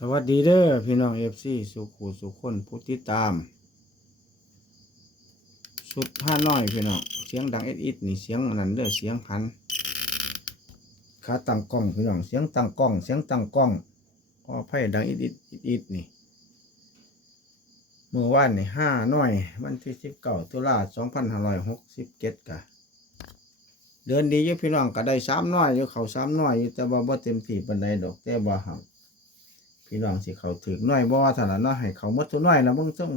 สวัสดีเด้อพี่น้องเอฟซีสุขูสุขคนผู้ติดตาม สุดท่าน้อยพี่น้องเสียงดังเอ็ดอิดนี่เสียงนั้นเด้อเสียงพันขาตั้งกล้องพี่น้องเสียงตั้งกล้อง เสียงตั้งกล้องก็ไพ่ดังอิดอิดอิดอิดนี่เมื่อวานนี่ห้าน้อย วันที่สิบเก้าตุลาสองพันห้าร้อยหกสิบเจ็ดกะเดินดีอยู่พี่น้องก็ได้สามน้อยอยู่เขาสามน้อยอยู่แต่ว่าบ่เต็มที่ปานใดดอกแต่บ่หัก พี่น้องสิเขาถึกน้อยบ่ว่าเท่านั้นเนาะให้เขาหมดทุน้อยแล้วมึงต้อง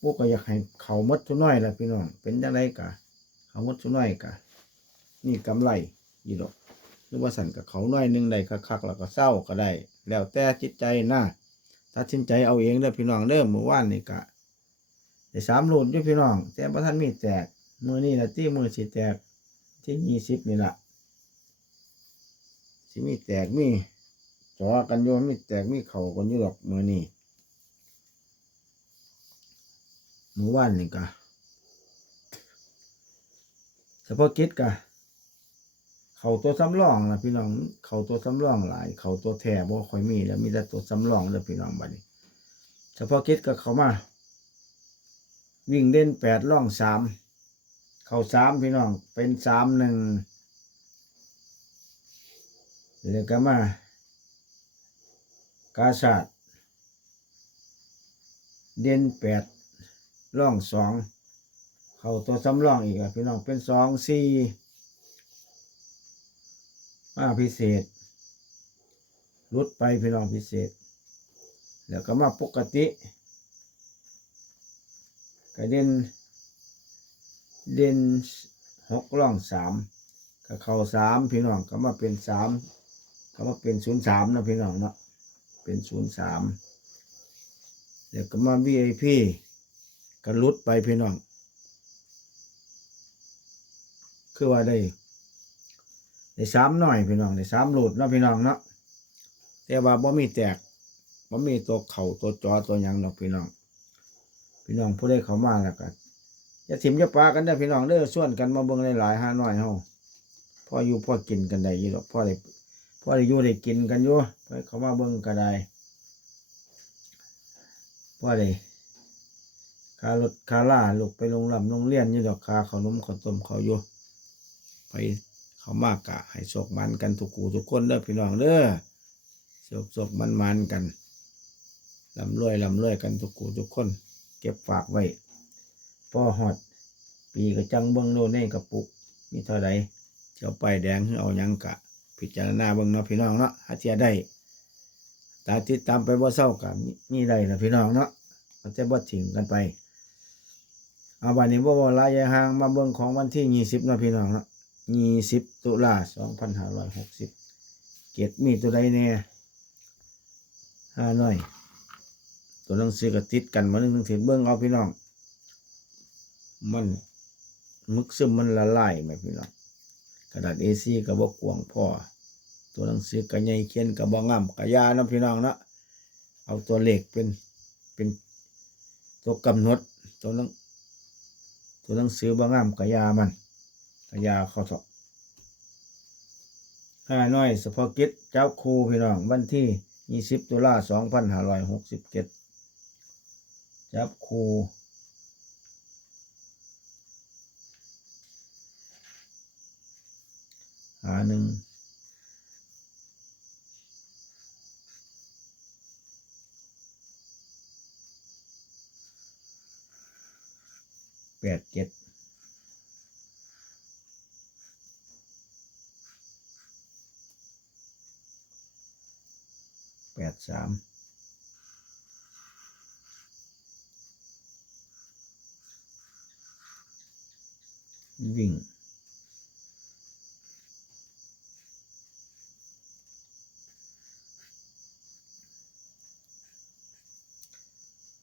พวกก็อยากให้เขาหมดทุน้อยล่ะพี่น้องเป็นจังไดกะ เขาหมดทุน้อยกะ นี่กำไรยู่ดอกหรือว่าสั่นกับเขาน้อยหนึงได้คักๆแล้วก็เศร้าก็ได้ แล้วแต่จิตใจนะตัดสินใจเอาเองเด้อพี่น้องเด้อเมื่อวานนี่กะได้สามหลดอยู่พี่น้อง แต่บ่ทันมีแตกมือนี่ละที่มือสิแตกที่ยี่สิบนี่แหละสิมีแตกมี อกันโยมีแตกมีเข่ากันอยู่ดอกมือนี่หมู่บ้านนี่กะเฉพาะกิจกะ เข่าตัวสำรองนะพี่น้อง เข่าตัวสำรองหลาย เข่าตัวแท้บ่ค่อยมีแล้วมีแต่ตัวสำรองเด้อพี่น้องบัดนี้เฉพาะกิจก็เขามา วิ่งเด่นแปดล่องสามเข้าสามพี่น้องเป็นสามหนึ่งแล้วก็มา กาศาสตร์เด่นแปดร่องสองเข้าตัวสำรองอีกอะพี่น้องเป็นสองสี่มาพิเศษรุดไปพี่น้องพิเศษ แล้วก็มาปกติก็เด่นเด่นหกร่องสามก็เข้าสามพี่น้องก็มาเป็นสามก็มาเป็นศูนย์สามนะพี่น้องเนาะ เป็นศูนย์สามเดี๋ยวก็มา VIP ก็หลุดไปพี่น้อง คือว่าได้ได้สามหน่อยพี่น้องได้สามหลุดเนาะพี่น้องเนาะแต่ว่าบ่มีแตกบ่มีตัวเข่าตัวจอตัวยังเนาะพี่น้อง พี่น้องผู้ใดเข้ามาแล้วก็อย่าถิ่มอย่าปลากันเด้พี่น้องเด้อส่วนกันมาเบิ่งหลายๆห้าน้อยเฮาพออยู่พอกินกันได้ยู่ดอกพอได้ พอได้อยู่ได้กินกันอยู่พอเขามาเบิ่งก็ได้พอได้คารถคาล่าลูกไปโรงลำโรงเรียนอยู่ดอกค่าขนมเขาต้มเขาอยู่ไปเขามากกะให้โชคมันกันทุกกูทุกคนเด้อพี่น้องเด้อโชคโชคมันมันกันลำรวยลำรวยกันทุกกูทุกคน เก็บฝากไว้พ่อหอด ปีก็จังเบิ้งโลในกระปุกมีเท่าไรเจ้าไปแดงเอายังกะ พิจารณาเบิ้งเนาะพี่น้องเนาะหาเทียได้ตาติดตามไปบ่เศร้ากะมีมีได้นะพี่น้องเนาะมันจะบ่ทิ้งกันไปเอาวันนี้บ่บ่ลายห่างมาเบิ้งของวันที่ยี่สิบเนาะพี่น้องเนาะยี่สิบตุลาสองพันห้าร้อยหกสิบเกียรติมีตัวใดแน่ห้าน้อย ตัวหนังสือก็ติดกันมาหนึ่งถึงเบิ้งเอาพี่น้อง มันมึกซึมมันละลายไหมพี่น้อง กระดาษ A4 ก็บ่กวางพ่อ ตัวหนังสือก็ใหญ่เขียนก็บ่งงามก็ยานะพี่น้องเนาะเอาตัวเลขเป็นเป็นตัวกำหนดตัวหนังตัวหนังสือบ่งงามก็ยามันก็ยาข้าเถอะห้าน้อยเฉพกิจเจ้าครูพี่น้องวันที่20ตุลา2567จับครูหาหนึ่ง แปดเจ็ดแปดสามวิ่ง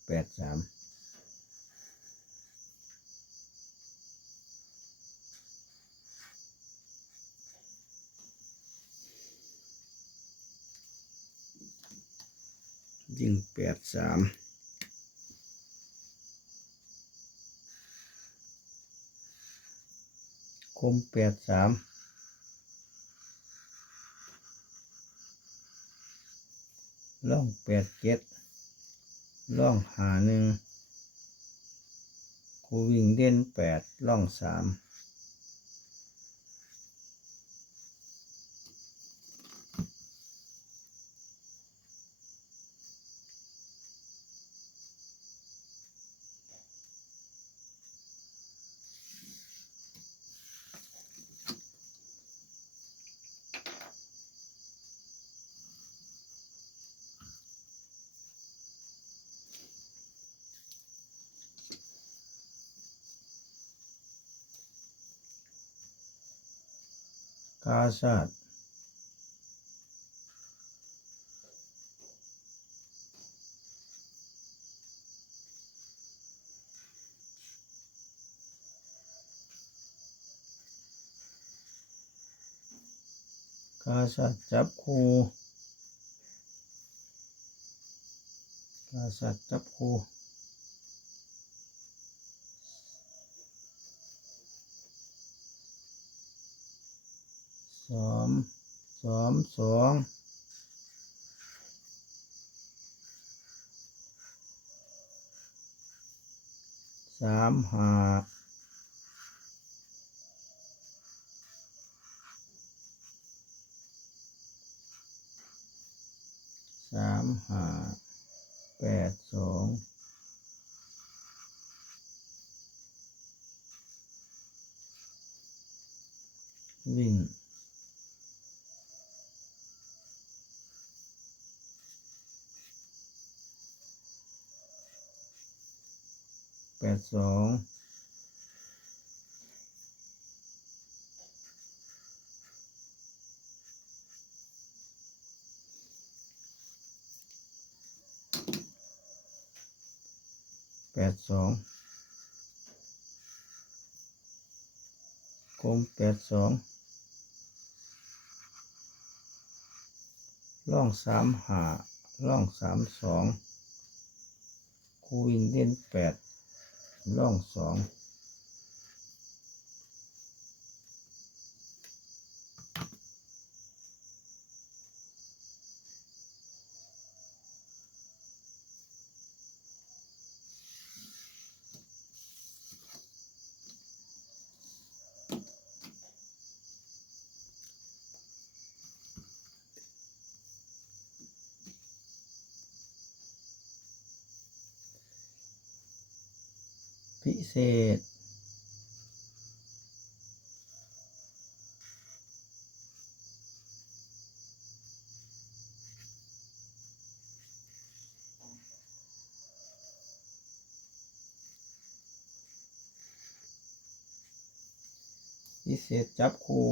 แปดสามยิงแป ดสามคมแปดสามล่องแปดเจ็ดล่องหาหนึ่งคูวิ่งเด่นแปดล่องสาม กาชาติกาชาติจับคูกาชาติจับคูสา มสามสองสามหาสามหาแปดสองวิ่ง ดสองแปดสองกลมแปดสองล่องสามหาล่องสามสองคูวิ่งเด่นแปด ล่องสอง เศษ พิเศษจับคู่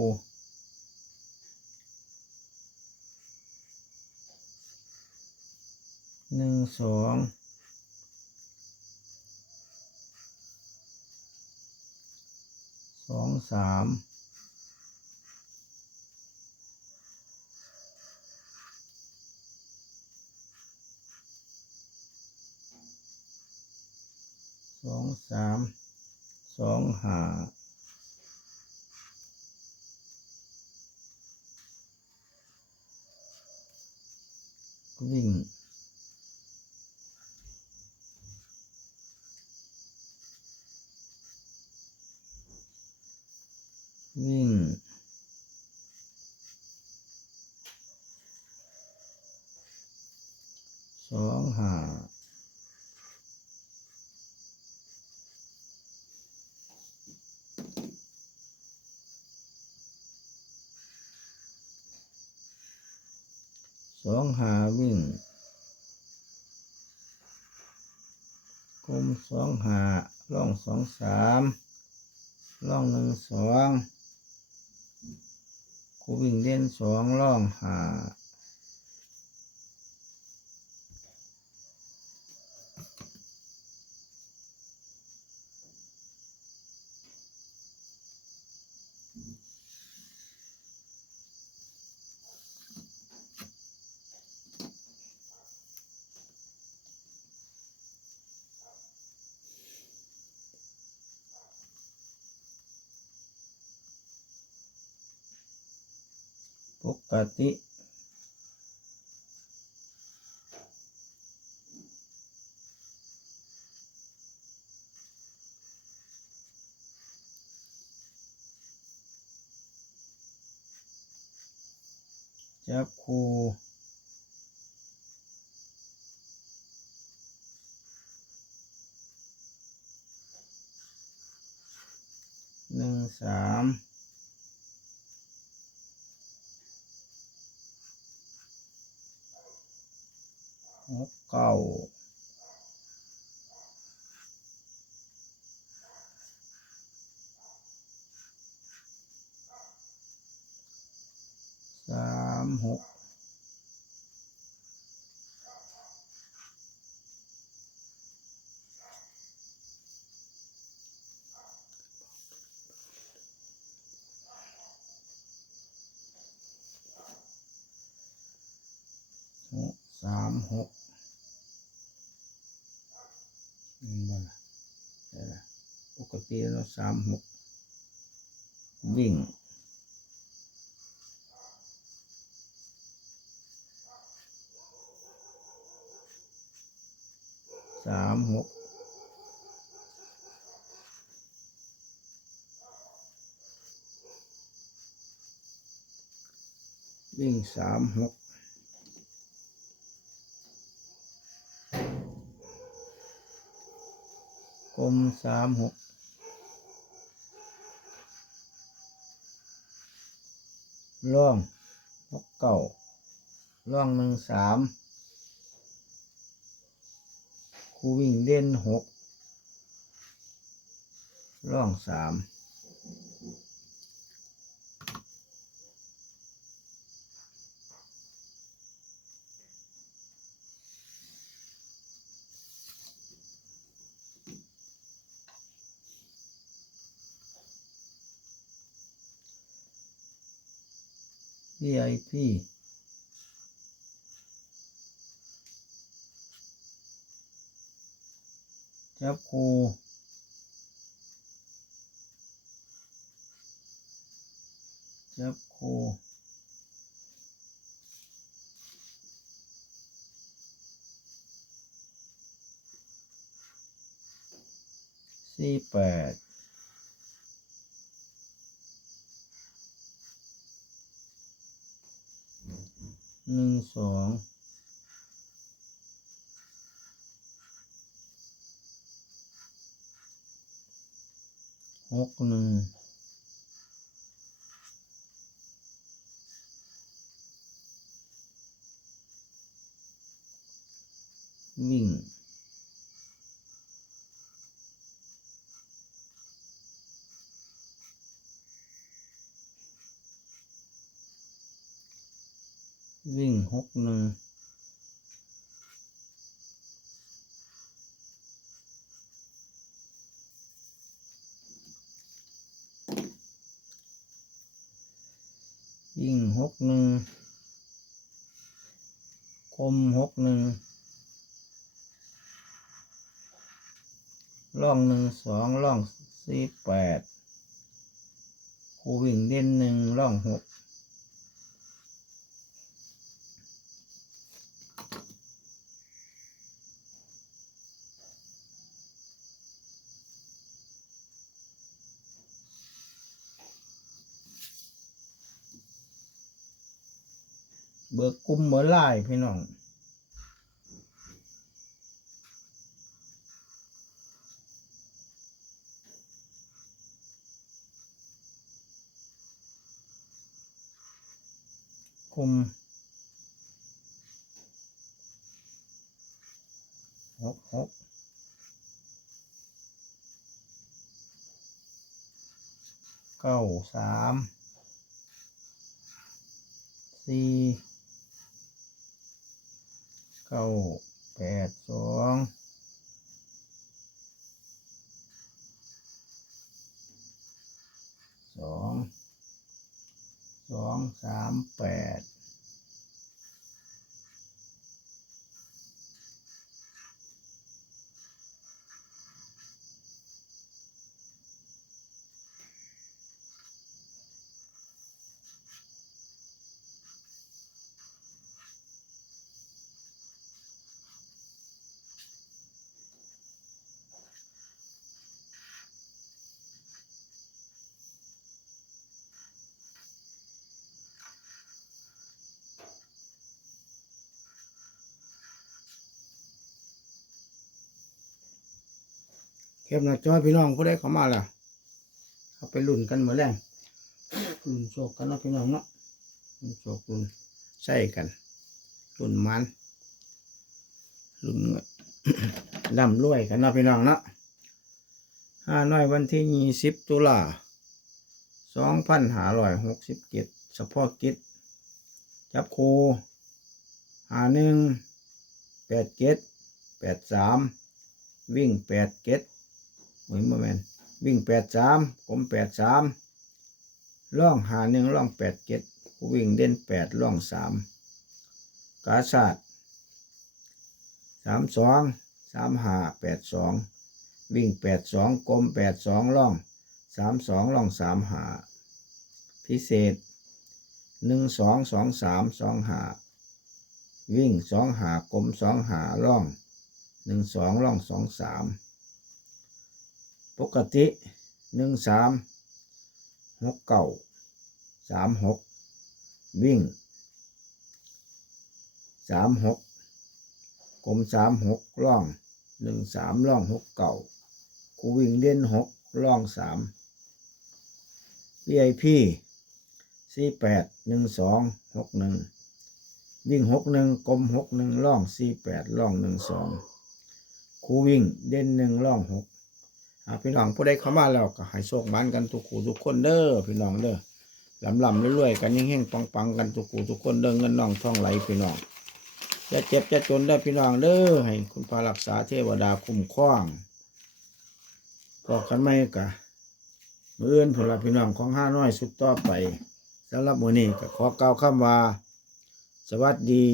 หนึ่งสอง สองสามสองสามสองห้าวิ่ง สองห้า สองหาวิ่งกลมสองหาล่องสองสามล่องหนึ่งสองกูวิ่งเล่นสองล่องหา ukati jaku. Neng sam เก้าสามหกหกสามหกนี่บ่ล่ะได้ละ ปกติเราสามหกวิ่ง สามหกวิ่งสามหกกลมสามหก ล่องหกเก่าล่องหนึ่งสามครูวิ่งเด่นหกร่องสาม VIP จับคูจับคูสี่แปด หนึ่งสองหกหนึ่งวิ่งวิ่ง หกหนึ่งวิ่งหกหนึ่งคมหกหนึ่งล่องหนึ่งสองล่องสี่แปดคูวิ่งเด่นหนึ่งล่องหก เบิกกลุ่มเบอร์ไล่พี่น้องกลุ่มหกหกเก้าสามสี่ ก้าแปดสองสองสองสามแปด เก็บหน้าจอพี่น้องผู้ใดเข้ามาล่ะเขาไปลุ่นกันเหมือนแรงลุ่นโชคกันเนาะพี่น้องเนาะลุ่นโชคลุ่นใส่กันลุ่นมันลุ่นร่ำรวยกันเนาะพี่น้องเนาะห้าน้อยวันที่ยี่สิบตุลาสองพันห้าร้อยหกสิบเจ็ดเฉพาะกิจจับคูหาหนึ่งแปดเจ็ดแปดสามวิ่งแปดเจ็ด เหมือนโมเมนวิ่งแปดสามผมแปดสามล่องหาหนึ่งล่องแปดเจ็ดวิ่งเด่นแปดล่องสามกาศาสตร์สามสองสามหาแปดสองวิ่งแปดสองกลมแปดสองล่องสามสองล่องสามหาพิเศษหนึ่งสองสองสามสองหาวิ่งสองหากลมสองหาล่องหนึ่งสองล่องสองสาม ปกติหนึ่งสามหกเก้าสามหกวิ่งสามหกกลมสามหกล่องหนึ่งสามล่องหกเก่ากูวิ่งเด่นหกล่องสาม VIP สี่แปดหนึ่งสองหกหนึ่งวิ่งหกหนึ่งกลมหกหนึ่งล่องสี่แปดล่องหนึ่งสองคูวิ่งเด่นหนึ่งล่องหก พี่น้องผู้ใดเข้ามาแล้วก็ให้โชคบ้านกันทุกคู่ทุกคนเด้อพี่น้องเด้อลำลำๆรวยๆกันยิ่งเฮงๆปังๆกันทุกคู่ทุกคนเด้อเงินน้องท่องไหลพี่น้องจะเจ็บจะจนได้พี่น้องเด้อให้คุณพารักษาเทวดาคุ้มครองพอกันไหมกะมืออื่นผลพี่น้องของห้าน้อยสุดต่อไปสำหรับมือนี้ก็ขอเกล่าคำว่า สวัสดี